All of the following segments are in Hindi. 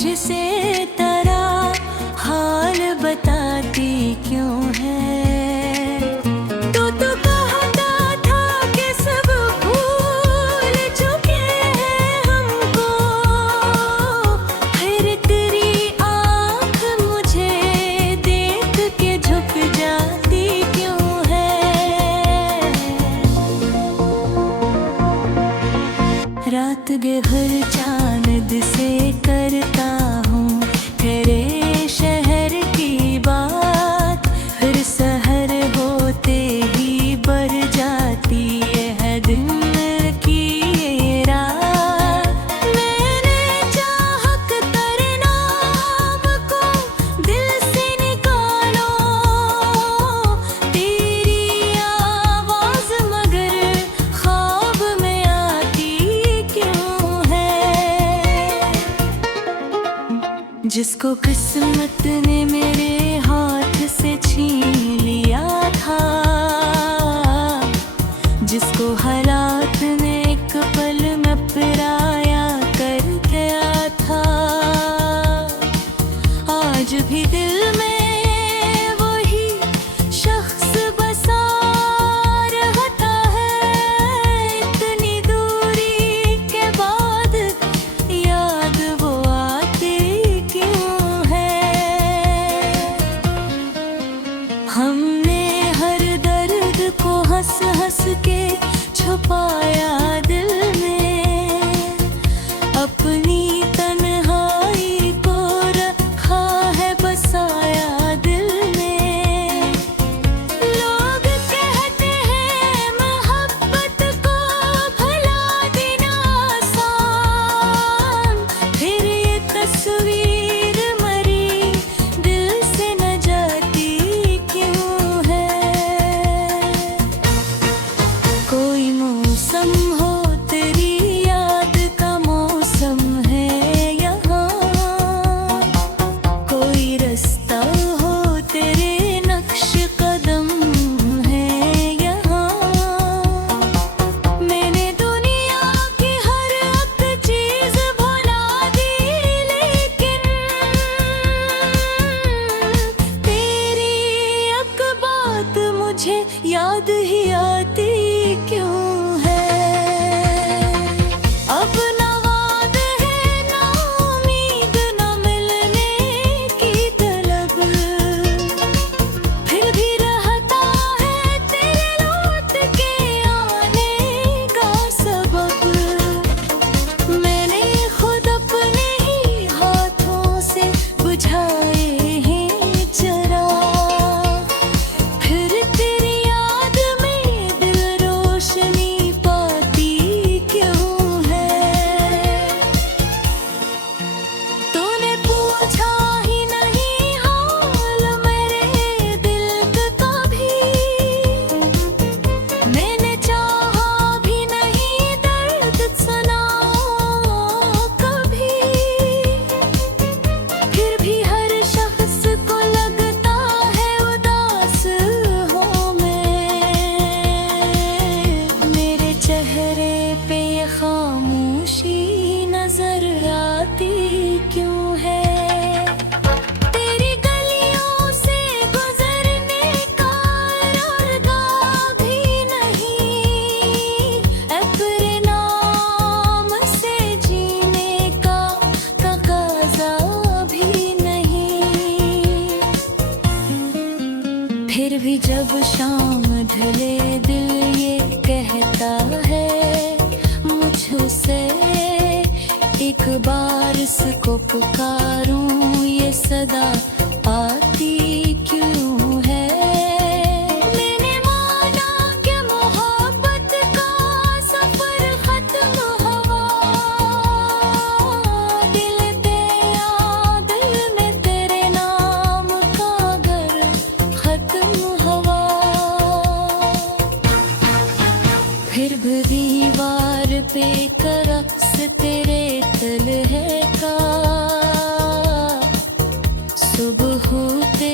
मुझसे तेरा हाल बताती क्यों है। तो कहता था कि सब भूल चुके हैं हमको, फिर तेरी आँख मुझे देख के झुक जाती क्यों है। रात गहर चांद से करता हूँ तेरे शहर की बात, फिर सहर होते ही बढ़ जाती है दिन की ये रात। मैंने चाहत तेरे नाम को दिल से निकालो, तेरी आवाज मगर ख्वाब में आती क्यों है। जिसको किस्मत ने मेरे हाथ से छीन लिया था, जिसको हालात ने एक पल में पराया कर दिया था, आज भी दिल में वही शख्स बसा रहता है। इतनी दूरी के बाद याद वो आती क्यों है। हमने हर दर्द को हंस हंस के छुपाया दिल में, अपनी तन्हाई को रखा है बसाया दिल में। लोग कहते हैं मोहब्बत को भुला देना आसान, फिर ये तस्वीर मरी दिल से न जाती क्यों है। कोई मौसम हो तेरी याद का मौसम है यहाँ, कोई रास्ता हो तेरे नक्श कदम है यहाँ। मैंने दुनिया की हर एक चीज भुला दी, लेकिन तेरी एक बात मुझे याद ही आती क्यों है। अब ना वाद है ना उम्मीद ना मिलने की तलब, फिर भी रहता है तेरे लौट के आने का सबब। मैंने खुद अपने ही हाथों से बुझाए हैं चिराग, फिर तेरी याद में दिल रोशनी पाती क्यों है। तूने पूछा ही नहीं हाल मेरे दिल का भी, मैंने चाहा भी नहीं दर्द सुना कभी, फिर भी हर शख्स को लगता है उदास हूँ मैं। मेरे चेहरे पे ये खामोशी नजर आती क्यों है। तेरी गलियों से गुजरने का इरादा भी नहीं, अपने नाम से जीने का तकाज़ा भी नहीं। फिर भी जब शाम ढले दिल ये कहता है मुझसे, एक बार इसको पुकारूं ये सदा आती क्यों है। मैंने माना कि मोहब्बत का सफर खत्म हुआ, दिल तेरा दिल में तेरे नाम का घर खत्म हुआ। फिर भी दीवार पे करक्स तेरे तल है का, सुबह होते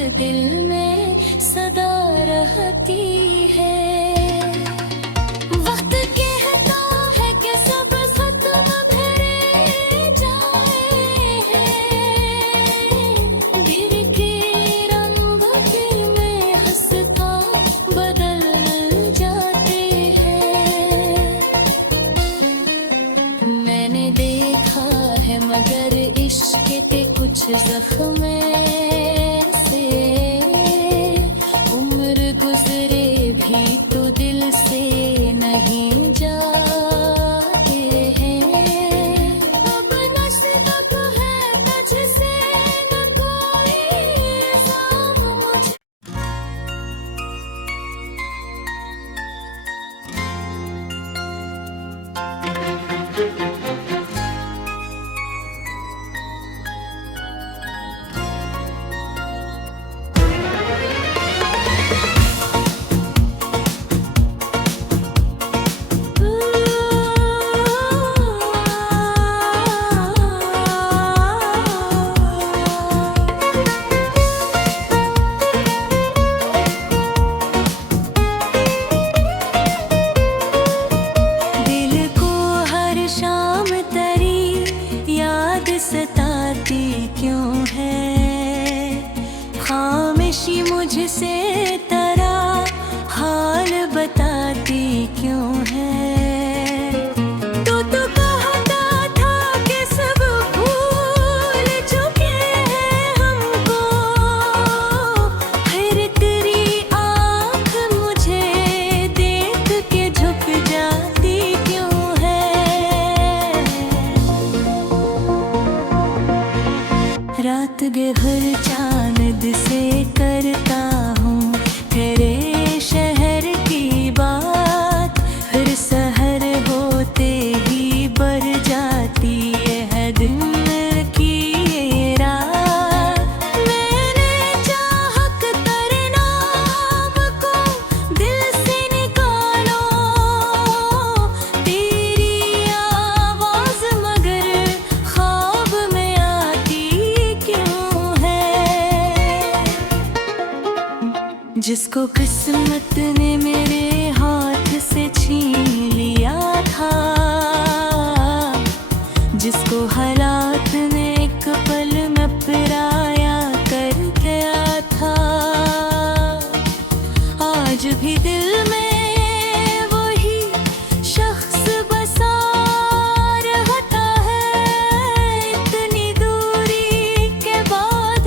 दिल में सदा रहती है। वक्त कहता है कि सब खत्म भरे जाए हैं, गिर के रंग फिर में हंसता बदल जाते हैं। मैंने देखा है मगर इश्क के कुछ जख्म से उम्र गुजरे भी तो दिल से नहीं जाते हैं। अब नश्र तक है तुझसे न कोई इल्जाम मुझे। दिल को हर शाम तेरी याद सताती क्यों है, खामोशी मुझसे तेरा हाल बताती क्यों है। तो कहता था कि सब भूल चुके हैं हमको, फिर तेरी आँख मुझे देख के झुक जाती क्यों है। रात गहर चांद से करता हूँ तेरे शहर की बात, फिर सहर होते ही बढ़ जाती है दिन की ये रात। मैंने चाहत तेरे नाम को दिल से निकालो, तेरी आवाज मगर ख्वाब में आती क्यों है। जिसको किस्मत ने मेरे हाथ से छीन लिया था, जिसको हालात ने एक पल में पराया कर गया था, आज भी दिल में वही शख्स बसा रहता है। इतनी दूरी के बाद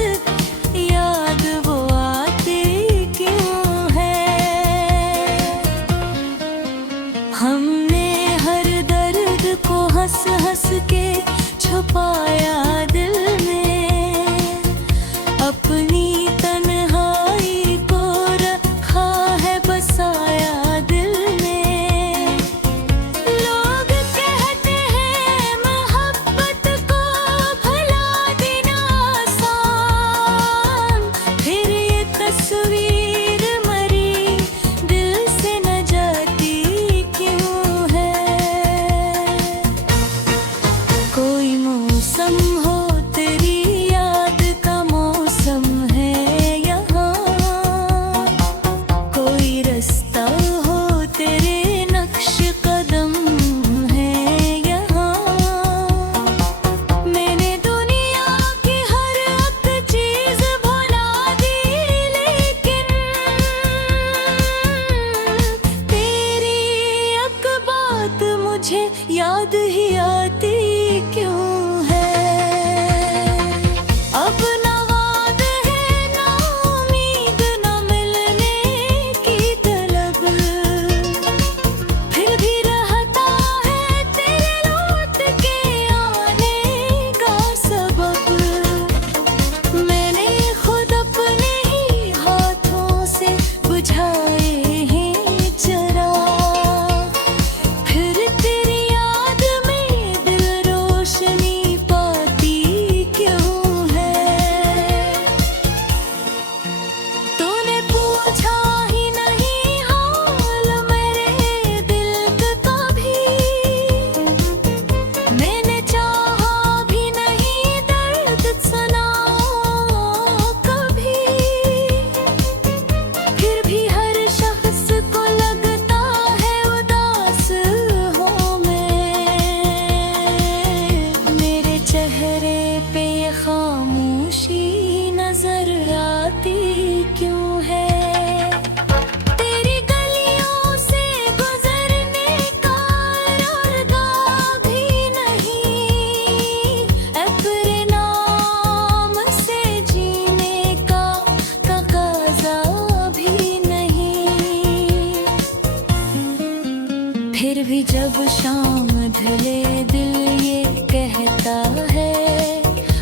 याद वो आती क्यों है। हमने हर दर्द को हंस हंस के छुपाया दिल में, अपनी तन्हाई को रखा है बसाया दिल में। लोग कहते हैं मोहब्बत को भुला देना आसान, फिर ये तस्वीर मरी दिल से न जाती क्यों है। कोई मौसम हो तेरी याद का मौसम है यहाँ, कोई रास्ता हो तेरे नक्श कदम है यहाँ। मैंने दुनिया की हर एक चीज भुला दी, लेकिन जब शाम ढले दिल ये कहता है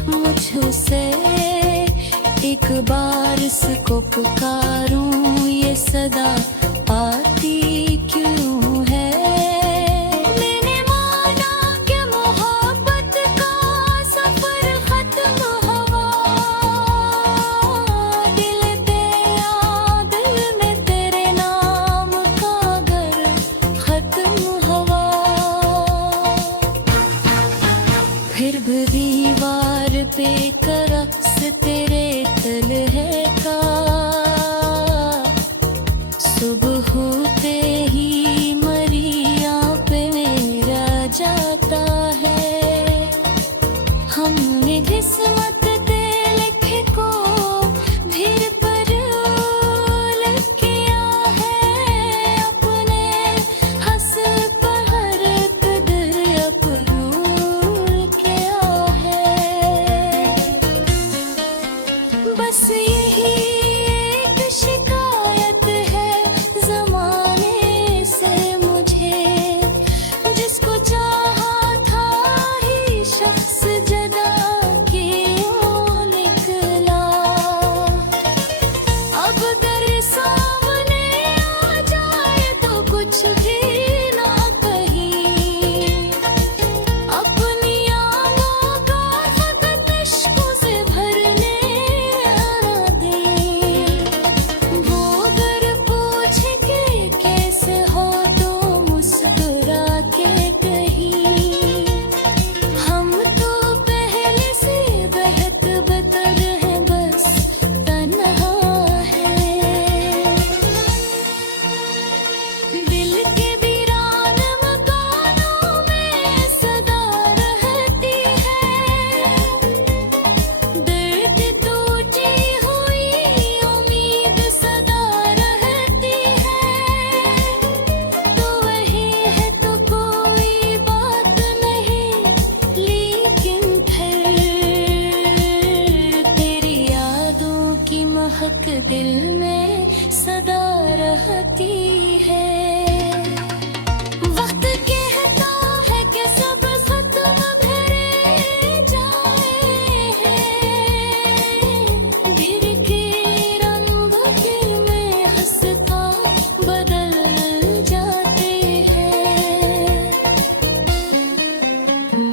मुझसे, एक बार इसको पुकारूं ये सदा आती क्यों है। मैंने माना कि मोहब्बत का सफर खत्म हुआ, दिल तेरा दिल में तेरे नाम का घर खत्म हुआ। फिर भी दीवार पे करक्स तेरे तल है का, सुबह होते ही मरिया पे मेरा जाता है। हमने किस्मत के लिखे को फिर पर लिख किया है, अपने हंस पर हर कदर अपनूर किया है। बस यही एक शिकायत है ज़माने से मुझे, जिसको चाहा था ही शख्स जदा क्यों निकला। अब अगर सामने आ जाए तो कुछ भी ना कहीं, अपनी आंखों का फकत इश्कों से भरने आना दे। वो अगर पूछे कि कैसे हो तो मुस्कुरा के कहीं, हम तो पहले से बेहद बेहतर हैं, बस तन्हा है। दिल के वीरान मकानों में सदा रहती है, दर्द टूटी हुई उम्मीद सदा रहती है। तो वही है तो कोई बात नहीं, लेकिन फिर तेरी यादों की महक दिल में सदा रहती है। वक्त कहता है कि सब खत्म भरे जाए हैं, गिर के रंग फिर में हंसता बदल जाते हैं।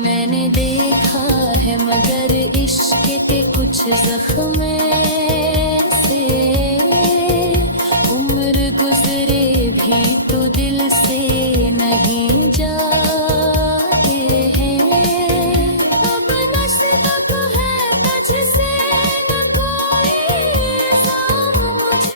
मैंने देखा है मगर इश्क के कुछ जख्म से, उम्र गुजरे भी तो दिल से नहीं जाते हैं। अब नस तक है तुझसे न कोई इल्जाम मुझे।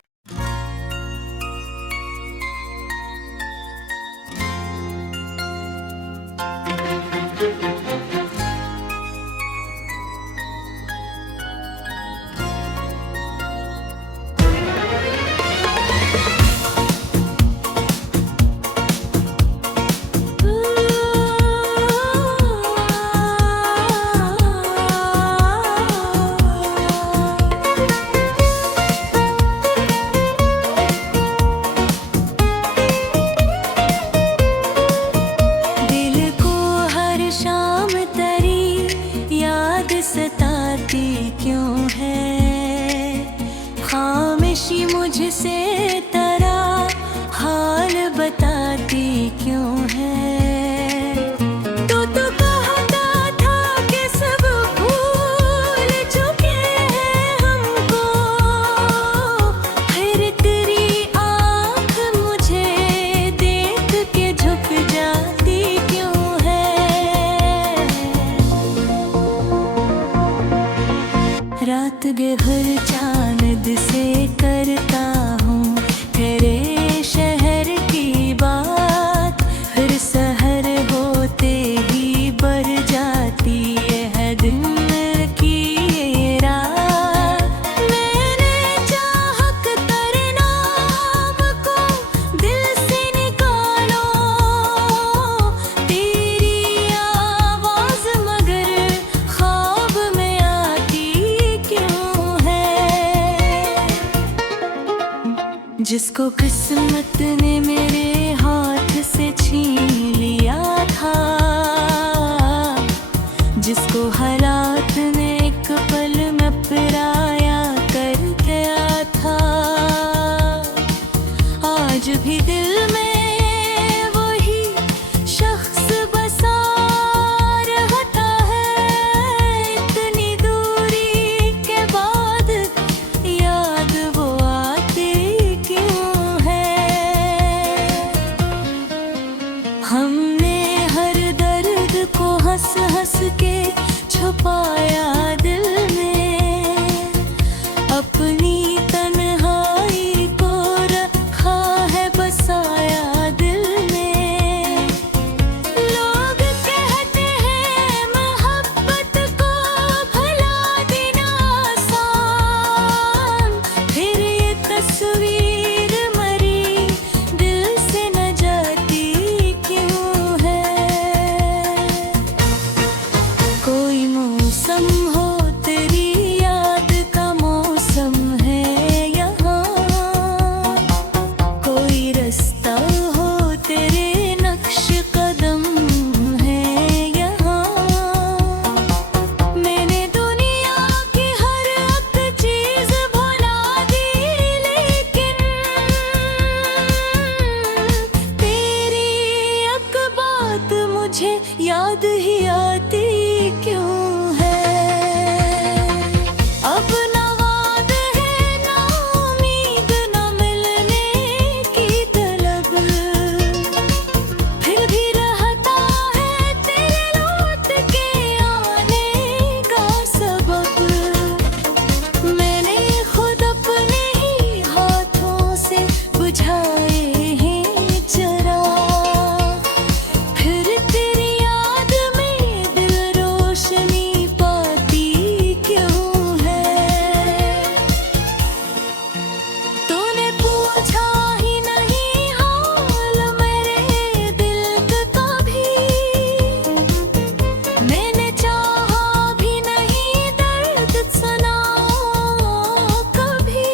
दिल को हर शाम तेरी याद सताती क्यों है, खामोशी मुझसे तेरा हाल बताती क्यों है। तो कहता था कि सब भूल चुके हैं हमको, फिर तेरी आँख मुझे देख के झुक जाती क्यों है। रात गहर चांद से करता हूँ तेरे शहर की बात, फिर सहर होते ही बढ़ जाती है दिन की ये रात। मैंने चाहत तेरे नाम को दिल से निकालो, तेरी आवाज मगर ख्वाब में आती क्यों है। जिसको किस्मत ने मेरे हाथ से छीन लिया, आज भी दिल में वही शख्स बसा रहता है। इतनी दूरी के बाद याद वो आती क्यों है। हमने हर दर्द को हंस हंस के छुपाया दिल में, अपनी तन्हाई को रखा है बसाया दिल में। लोग कहते हैं मोहब्बत को भुला देना आसान, फिर ये तस्वीर मरी दिल से न जाती क्यों है। कोई मौसम हो तेरी याद का मौसम है यहाँ, कोई रास्ता हो तेरे नक्श कदम है यहाँ। मैंने दुनिया की हर एक चीज भुला दी, लेकिन तेरी एक बात मुझे याद ही आती क्यों है। अब ना वाद है ना उम्मीद ना मिलने की तलब, फिर भी रहता है तेरे लौट के आने का सबब। मैंने खुद अपने ही हाथों से बुझाए हैं चिराग, फिर तेरी याद में दिल रोशनी पाती क्यों है। तूने पूछा ही नहीं हाल मेरे दिल का भी, मैंने चाहा भी नहीं दर्द सुना कभी।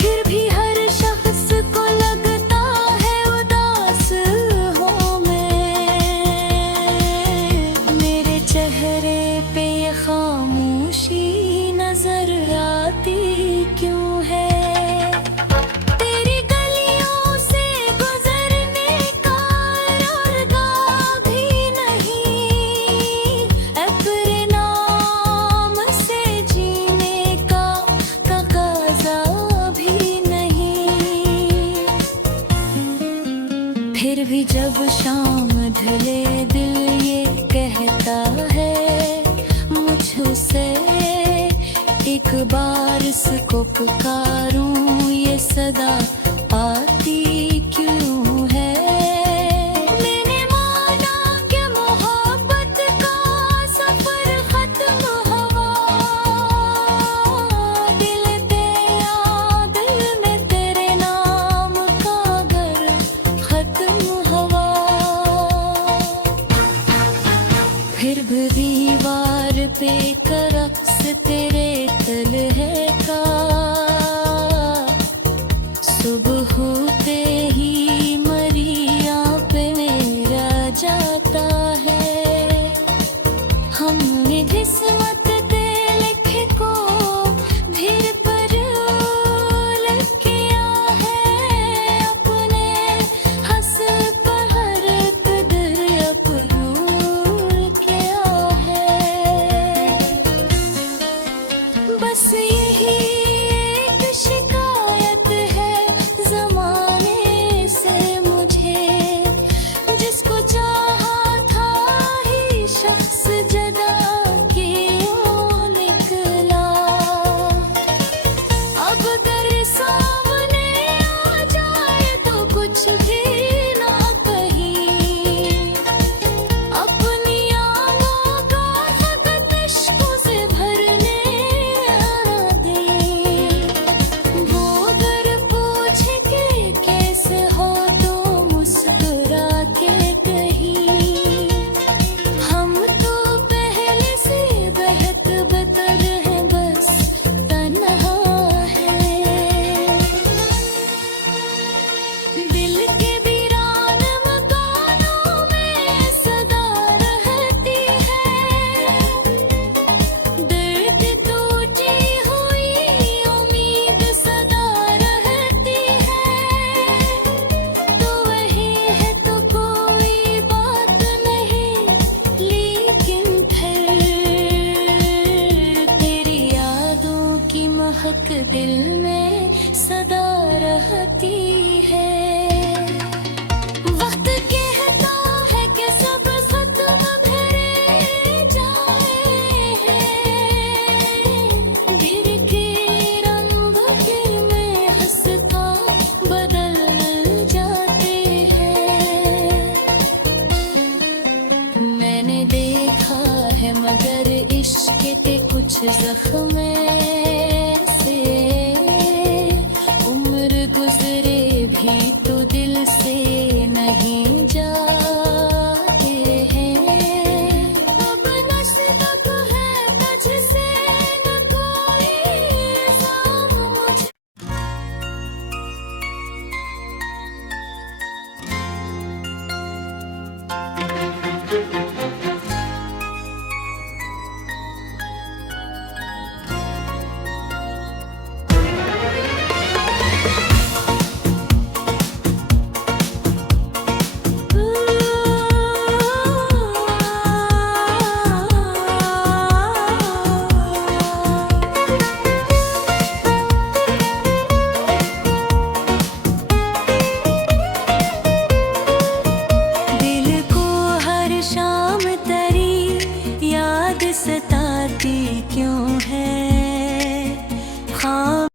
फिर भी हर शख्स को लगता है उदास हूँ मैं, मेरे चेहरे पे ये खामोशी नजर आती क्यों है। तेरी गलियों से गुजरने का इरादा भी नहीं, अपने नाम से जीने का तकाज़ा भी नहीं। फिर भी जब शाम ढले दिल ये कहता है मुझसे, एक बार इसको पुकारूं ये सदा आती क्यों है। मैंने माना कि मोहब्बत का सफर खत्म हुआ, दिल पे याद में तेरे नाम का घर खत्म हुआ। फिर भी दीवार पे करक्स तेरे तलहे का, सुबह दिल में सदा रहती है। वक्त कहता है कि सब खत्म भरे जाए हैं, गिर के रंग फिर में हंसता बदल जाते हैं। मैंने देखा है मगर इश्क के कुछ जख्म से उम्र गुजरे भी